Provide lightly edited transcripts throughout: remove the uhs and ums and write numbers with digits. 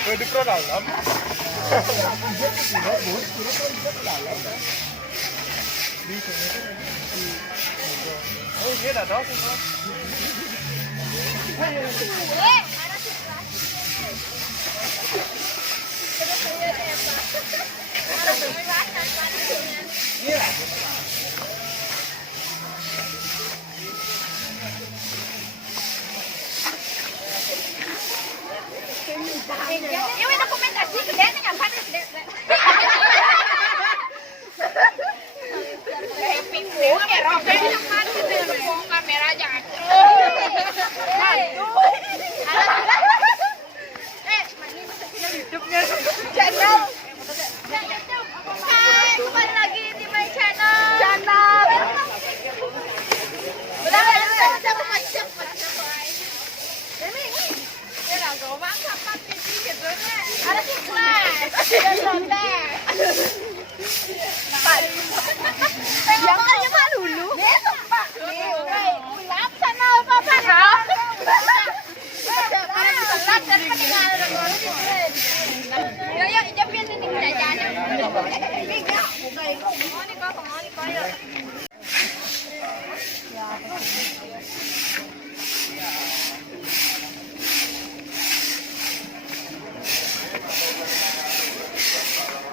Pwede ko na alam. Oh, iya dah tahu semua. Ini dokumentasi gede nih ngapain gede? Kamera jangan. Hidupnya channel. Hai, kembali lagi di my channel. Udah jangan macam. Ini. Ya lah, gua makan pasti gitu nih. Ada sukses. Ada lontar. Jangan nyemak dulu. Besok Pak. Lap sana apa-apa. Telat dan peninggalan. Yuk, ijapin ini jajannya.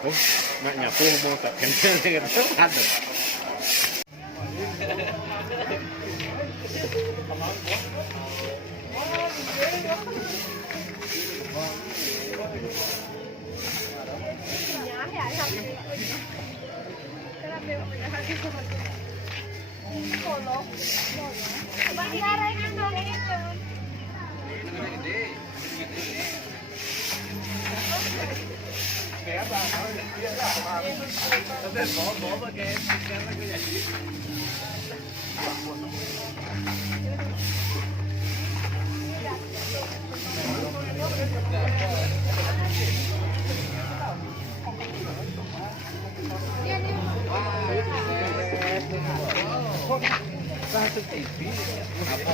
Oh, nak nyapu mau tak kenal dengan ada. Satu TV apa?